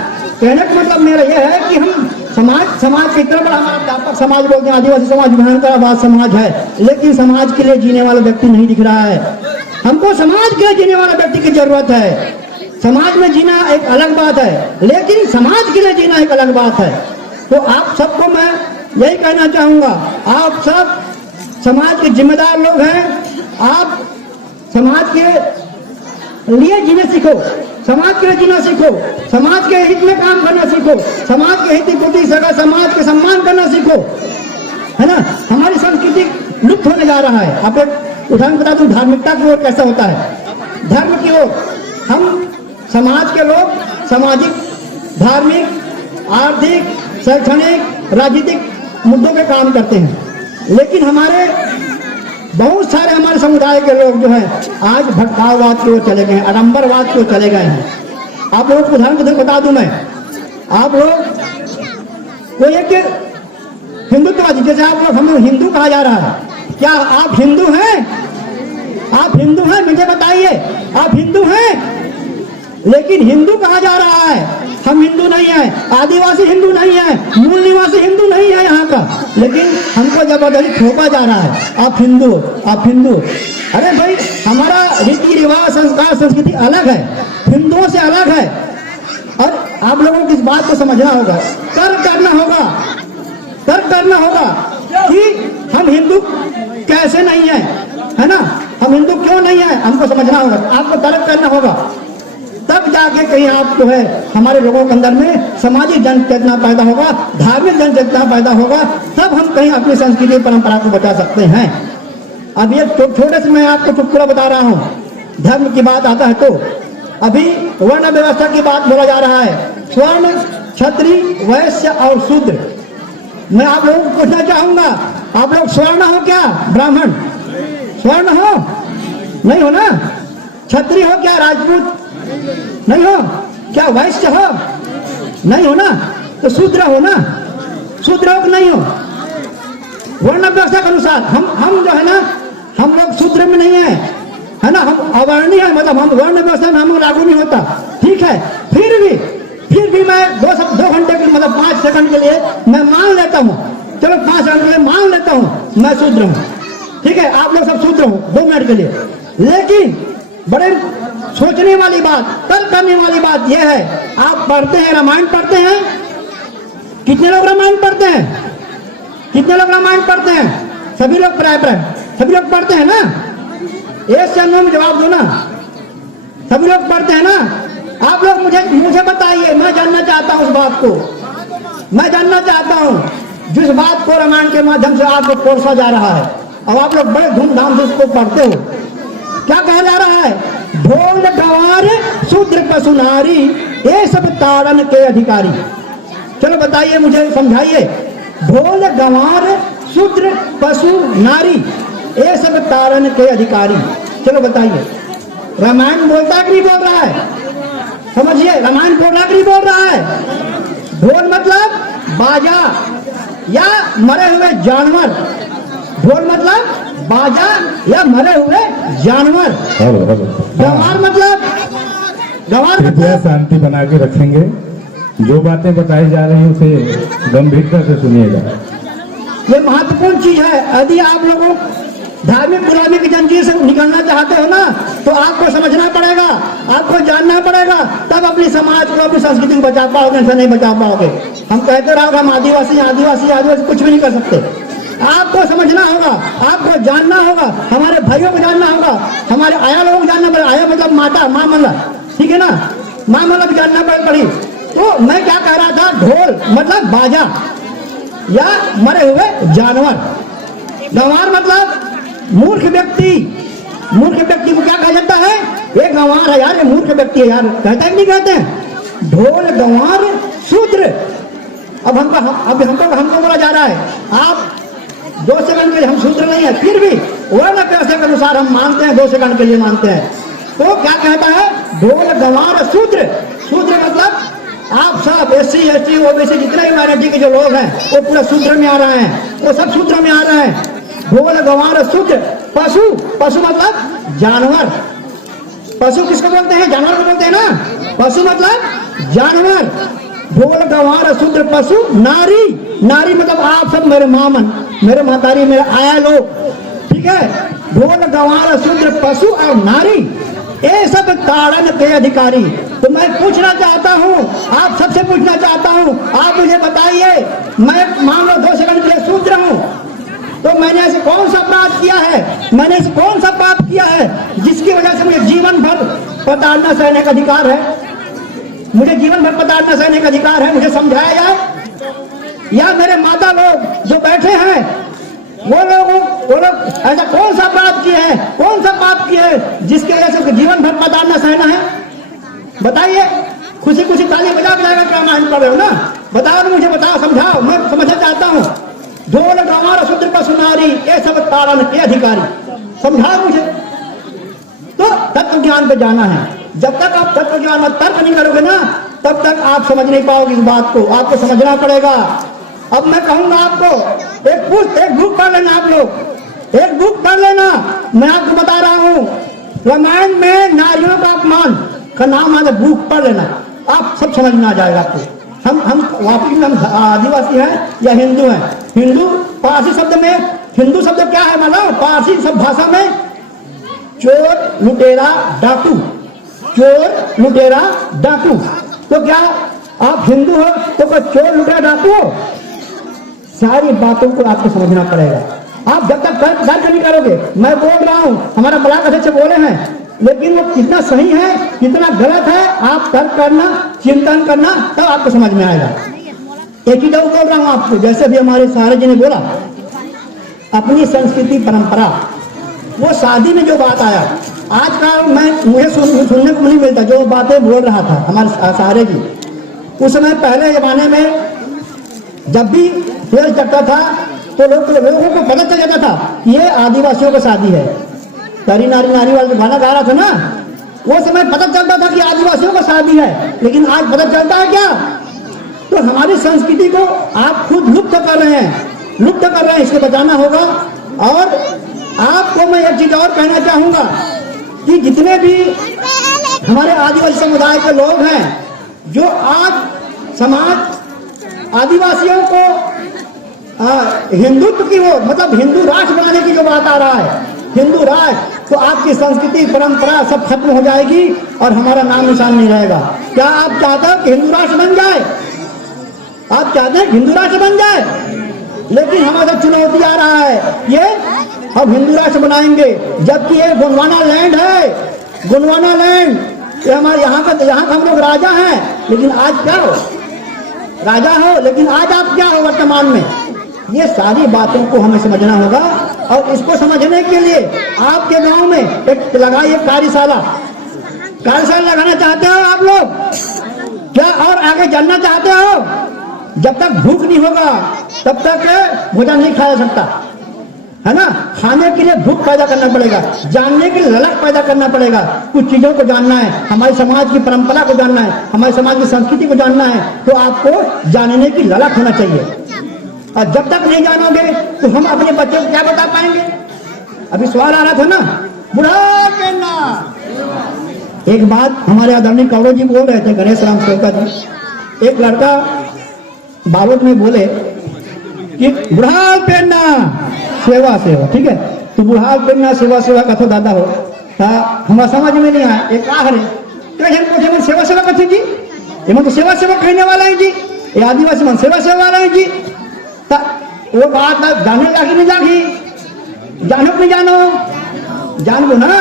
कहने का मतलब मेरा यह है कि हम समाज के इतना बड़ा हमारा व्यापक समाज बोलते हैं, आदिवासी समाज भयंकरवाद समाज है, लेकिन समाज के लिए जीने वाला व्यक्ति नहीं दिख रहा है। हमको समाज के लिए जीने वाला व्यक्ति की जरूरत है। समाज में जीना एक अलग बात है, लेकिन समाज के लिए जीना एक अलग बात है। तो आप सबको मैं यही कहना चाहूंगा, आप सब समाज के जिम्मेदार लोग हैं, आप समाज के लिए जीना सीखो, समाज के लिए जीना सीखो, समाज के हित में काम करना सीखो, समाज के हित प्रति सगा समाज के सम्मान करना सीखो, है ना? हमारी संस्कृति लुप्त होने जा रहा है। आप एक उदाहरण बता दूं, धार्मिकता की ओर कैसा होता है। धर्म की ओर हम समाज के लोग सामाजिक, धार्मिक, आर्थिक, शैक्षणिक, राजनीतिक मुद्दों पे काम करते हैं, लेकिन हमारे बहुत सारे हमारे समुदाय के लोग जो हैं आज भटकाववाद की ओर चले गए हैं, आडंबरवाद की ओर चले गए हैं। आप लोग उदाहरण बता दूं मैं, आप लोग कोई एक हिंदुत्ववादी, जैसे आप लोग, हम लोग हिंदू कहा जा रहा है, क्या आप हिंदू हैं? आप हिंदू हैं? मुझे बताइए, आप हिंदू हैं? लेकिन हिंदू कहा जा रहा है, हम हिंदू नहीं हैं, आदिवासी हिंदू नहीं है, मूल निवासी हिंदू नहीं है यहाँ का, लेकिन हमको जबरदस्ती थोपा जा रहा है, आप हिंदू, आप हिंदू। अरे भाई, हमारा रीति रिवाज, संस्कार, संस्कृति अलग है, हिंदुओं से अलग है, और आप लोगों को इस बात को समझना होगा, तर्क करना होगा, तर्क करना होगा कि हम हिंदू कैसे नहीं है, है ना? हम हिंदू क्यों नहीं है, हमको समझना होगा, आपको तर्क करना होगा, तब जाके कहीं आप जो है हमारे लोगों के अंदर में सामाजिक जन चेतना पैदा होगा, धार्मिक जन चेतना पैदा होगा, तब हम कहीं अपनी संस्कृति परंपरा को बचा सकते हैं। अब ये छोटे से मैं आपको चुटकुला बता रहा हूँ, धर्म की बात आता है तो अभी वर्ण व्यवस्था की बात बोला जा रहा है, स्वर्ण, क्षत्रिय, वैश्य और शूद्र। मैं आप लोगों को पूछना चाहूंगा, आप लोग स्वर्ण हो क्या? ब्राह्मण स्वर्ण हो? नहीं हो ना? क्षत्रिय हो क्या? राजपूत नहीं हो क्या? वैश्य हो? नहीं हो ना? तो शूद्र हो ना? शूद्र हो कि नहीं हो? वर्ण व्यवस्था के अनुसार हम जो है ना, हम लोग शूद्र में नहीं है ना? हम अवर्णीय है, मतलब हम वर्ण व्यवस्था में हम लागू नहीं होता, ठीक है? फिर भी मैं 2 घंटे के, मतलब 5 सेकंड के लिए मैं मान लेता हूँ, चलो 5 सेकंड के लिए मान लेता हूँ मैं शूद्र हूँ, ठीक है? आप लोग सब शूद्र हो 2 मिनट के लिए। लेकिन बड़े सोचने वाली बात, तर्क करने वाली बात यह है, आप पढ़ते हैं, रामायण पढ़ते हैं? कितने लोग रामायण पढ़ते हैं? कितने लोग रामायण पढ़ते हैं? सभी लोग प्राय सभी लोग पढ़ते हैं ना? एक से में जवाब दो ना, सभी लोग पढ़ते हैं ना? आप लोग मुझे बताइए, मैं जानना चाहता हूँ उस बात को, मैं जानना चाहता हूँ जिस बात को रामायण के माध्यम से आपको परोसा जा रहा है, और आप लोग बड़े धूमधाम से उसको पढ़ते हो। क्या कहा जा रहा है? ढोल गंवार शूद्र पशु नारी, ये सब ताड़न के अधिकारी। चलो बताइए, मुझे समझाइए, ढोल गंवार शूद्र पशु नारी, ये सब ताड़न के अधिकारी। चलो बताइए, रामायण बोलता कि नहीं बोल रहा है? समझिए, रामायण बोल रहा कि नहीं बोल रहा है? ढोल मतलब बाजा या मरे हुए जानवर, ढोल मतलब बाजा या मरे हुए जानवर। गंवार मतलब कृपया शांति बना के रखेंगे, जो बातें बताई जा रही हैं उसे गंभीरता से सुनिएगा। ये महत्वपूर्ण चीज है। यदि आप लोगों धार्मिक गुलामी की जंजीर से निकलना चाहते हो ना, तो आपको समझना पड़ेगा, आपको जानना पड़ेगा, तब अपनी समाज को, अपनी संस्कृति को बचा पाओगे, नहीं बचा पाओगे। हम कहते रहोगे हम आदिवासी आदिवासी आदिवासी, कुछ भी नहीं कर सकते। आपको समझना होगा, आपको जानना होगा, हमारे भाइयों को जानना होगा, हमारे आया लोगों को जानना पड़ेगा। आया मतलब माता, माँ मतलब, ठीक है ना? माँ मतलब जानना पड़ी। तो मैं क्या कह रहा था, ढोल मतलब बाजा या मरे हुए जानवर। गंवार मतलब मूर्ख व्यक्ति। मूर्ख व्यक्ति को क्या कहा जाता है? ये गंवार है यार, ये मूर्ख व्यक्ति है यार, कहते हैं कि नहीं कहते हैं? ढोल गंवार शूद्र अब हमको बोला जा रहा है आप 2 सेकंड के लिए, हम शूद्र नहीं है, फिर भी वर्ण पैसे के अनुसार हम मानते हैं, 2 सेकंड के लिए मानते हैं। तो क्या कहता है, ढोल गंवार शूद्र। शूद्र मतलब आप सब SC ST OBC जितने भी माइनॉरिटी के जो लोग हैं वो पूरा शूद्र में आ रहे हैं, वो सब शूद्र में आ रहे हैं। ढोल गंवार शूद्र। पशु, पशु मतलब जानवर। पशु किसको बोलते हैं, जानवर को बोलते हैं ना, पशु मतलब जानवर। ढोल गंवार शूद्र पशु। नारी, नारी मतलब आप सब मेरे मामन, मेरे महतारी, मेरे आया लोग, ठीक है। ढोल गंवार शूद्र पशु और नारी, ये सब ताड़न के अधिकारी। तो मैं पूछना चाहता हूँ, आप सबसे पूछना चाहता हूँ, आप मुझे बताइए, मैं मान लो 2 सेकंड के लिए शूद्र हूँ, तो मैंने ऐसे कौन सा अपराध किया है, मैंने ऐसे कौन सा पाप किया है जिसकी वजह से मुझे जीवन भर प्रताड़ना सहने का अधिकार है, मुझे जीवन भर प्रताड़ना सहने का अधिकार है, मुझे समझाया जाए। या मेरे माता लोग जो बैठे हैं वो लोग ऐसा कौन सा अपराध किए हैं, कौन सा पाप किए हैं जिसकी वजह से जीवन भर प्रताड़ना सहना है, बताइए। खुशी खुशी ताली बजा बजाकर क्या मान कर रहे हो ना, बताओ ना, मुझे बताओ, समझाओ, मैं समझना चाहता हूँ। ढोल गंवार शूद्र पशु नारी, ये सब ताड़न के अधिकारी, समझाओ मुझे। तो तत्व ज्ञान पे जाना है। जब तक आप तत्व ज्ञान में तर्क नहीं करोगे ना, तब तक आप समझ नहीं पाओगे इस बात को, आपको समझना पड़ेगा। अब मैं कहूंगा आपको, एक बुक पढ़ लेना, आप लोग एक बुक पढ़ लेना। मैं आपको बता रहा हूँ, रामायण में नारियों का अपमान का नाम आने, बुक पढ़ लेना, आप सब समझ में आ जाएगा आपको। हम वापिस में हम आदिवासी हैं या हिंदू हैं। हिंदू पारसी शब्द में, हिंदू शब्द क्या है मालूम, पारसी सब भाषा में चोर लुटेरा डाकू, चोर लुटेरा डाकू। तो क्या आप हिंदू हो तो कोई चोर लुटेरा डाकू हो? सारी बातों को आपको समझना पड़ेगा। आप जब तक तर्क नहीं करोगे, मैं बोल रहा हूँ, हमारा ब्लॉक अध्यक्ष बोले हैं, लेकिन वो कितना सही है कितना गलत है, आप तर्क करना, चिंतन करना, तब आपको समझ में आएगा। एक ही बोल रहा हूँ आपको, जैसे भी हमारे सारे जी ने बोला, अपनी संस्कृति परंपरा, वो शादी में जो बात आया, आज का मुझे सुनने को नहीं मिलता जो बातें बोल रहा था हमारे सारे जी। उस समय पहले जमाने में जब भी खेल चलता था तो लोगों को पता चल जाता था ये आदिवासियों की शादी है। तारी नारी नारी वाला गाना गा रहा था ना, वो समय पता चलता था कि आदिवासियों का शादी है, लेकिन आज पता चलता है क्या? तो हमारी संस्कृति को आप खुद लुप्त कर रहे हैं, लुप्त कर रहे हैं, इसको बचाना होगा। और आपको मैं एक चीज और कहना चाहूंगा कि जितने भी हमारे आदिवासी समुदाय के लोग हैं, जो आज समाज आदिवासियों को हिंदुत्व की ओर, मतलब हिंदू राष्ट्र बनाने की जो बात आ रहा है, हिंदू राष्ट्र, तो आपकी संस्कृति परंपरा सब खत्म हो जाएगी और हमारा नाम निशान नहीं रहेगा। क्या आप चाहते हो कि हिंदू राष्ट्र बन जाए? आप चाहते हैं हिंदू राष्ट्र बन जाए? लेकिन हमारे चुनौती आ रहा है, ये हम हिंदू राष्ट्र बनाएंगे, जबकि ये गोंडवाना लैंड है, गोंडवाना लैंड, ये हमारे यहाँ का हम लोग राजा हैं, लेकिन आज क्या हो? राजा हो, लेकिन आज आप क्या हो वर्तमान में? ये सारी बातों को हमें समझना होगा। और इसको समझने के लिए आपके गांव में एक लगाइए कार्यशाला, कार्यशाला लगाना चाहते हो आप लोग क्या? और आगे जानना चाहते हो? जब तक भूख नहीं होगा तब तक भोजन नहीं खाया जा सकता है ना। खाने के लिए भूख पैदा करना पड़ेगा, जानने के लिए ललक पैदा करना पड़ेगा, कुछ चीजों को जानना है, हमारे समाज की परंपरा को जानना है, हमारे समाज की संस्कृति को जानना है, तो आपको जानने की ललक होना चाहिए। और जब तक नहीं जानोगे तो हम अपने बच्चों को क्या बता पाएंगे? अभी सवाल आ रहा था ना, बुढ़ापे ना। एक बात हमारे आदरणीय कौरव जी बोल रहे थे, गणेश राम सेवका जी, एक लड़का बाबत में बोले कि बुढ़ापे ना सेवा सेवा, ठीक है, तो बुढ़ापे ना सेवा सेवा कथो दादा हो, हमारा समझ में नहीं आया। एक है सेवा सेवा कथी जी, ये तो सेवा सेवा कहने वाला है जी, ये आदिवासी मन सेवा सेवा वाला है जी। वो बात जाने लागी नहीं जागी, जानो नहीं जानो, जान गो ना।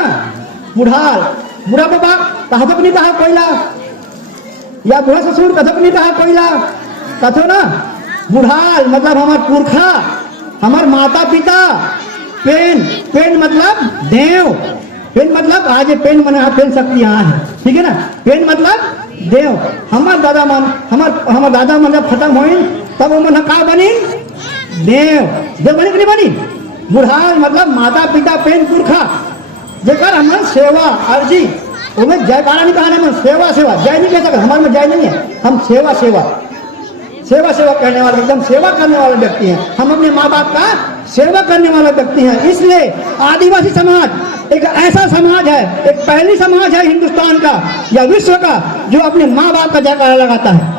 बुढ़ाल, बुढ़ा बाबा कथक नहीं कहा कोयला, या बुढ़ा ससुर कथक नहीं कहा कोयला, कथो ना। बुढ़ाल मतलब हमार पुरखा, हमार माता पिता। पेन, पेन मतलब देव, पेन मतलब आज पेन मने पेन शक्ति यहाँ है, ठीक है ना। पेन मतलब देव। हमार दादा मन, हमार दादा मन जब खत्म हुई तब वो मन का बनी देव देव बनी कि नहीं बनी? बुढ़ान मतलब माता पिता पेन पुरखा जेकर हमारे सेवा अर्जी उन्हें जयकारा नहीं कहने में सेवा सेवा जय नहीं कह सकते, हमारे में जय नहीं है, हम सेवा सेवा सेवा सेवा कहने वाले एकदम सेवा करने वाले व्यक्ति हैं। हम अपने माँ बाप का सेवा करने वाले व्यक्ति हैं। इसलिए आदिवासी समाज एक ऐसा समाज है, एक पहली समाज है हिंदुस्तान का या विश्व का जो अपने माँ बाप का जयकारा लगाता है।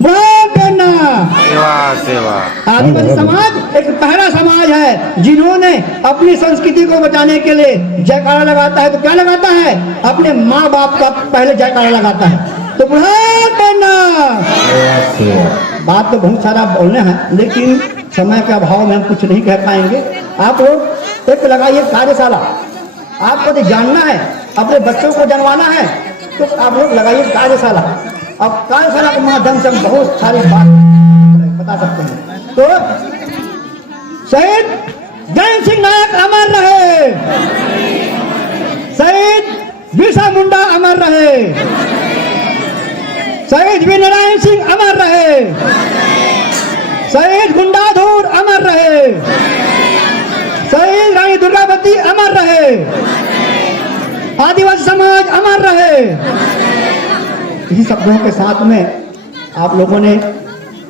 सेवा सेवा। आदिवासी समाज एक पहला समाज है जिन्होंने अपनी संस्कृति को बचाने के लिए जयकारा लगाता है। तो क्या लगाता है? अपने माँ बाप का पहले जयकारा लगाता है। तो बात तो बहुत सारा बोलने हैं, लेकिन समय के अभाव में हम कुछ नहीं कह पाएंगे। आप लोग एक लगाइए कार्यशाला, आपको तो जानना है, अपने बच्चों को जानवाना है, तो आप लोग लगाइए कार्यशाला। अब कार्यशाला के माध्यम से हम बहुत सारी बात बता सकते हैं। तो शहीद जैन सिंह नायक अमर रहे, शहीद बिरसा मुंडा अमर रहे, शहीद वीर नारायण सिंह अमर रहे, शहीद गुंडाधुर अमर रहे, शहीद रानी दुर्गावती अमर रहे, आदिवासी समाज अमर रहे। इसी शब्दों के साथ में आप लोगों ने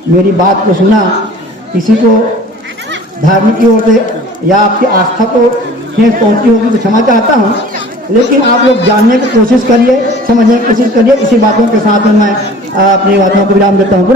मेरी बात को सुना, किसी को धार्मिक की ओर से या आपकी आस्था को ठेस पहुंची होगी तो क्षमा चाहता हूं, लेकिन आप लोग जानने की कोशिश करिए, समझने की कोशिश करिए। इसी बातों के साथ में मैं अपनी बातों को विराम देता हूँ।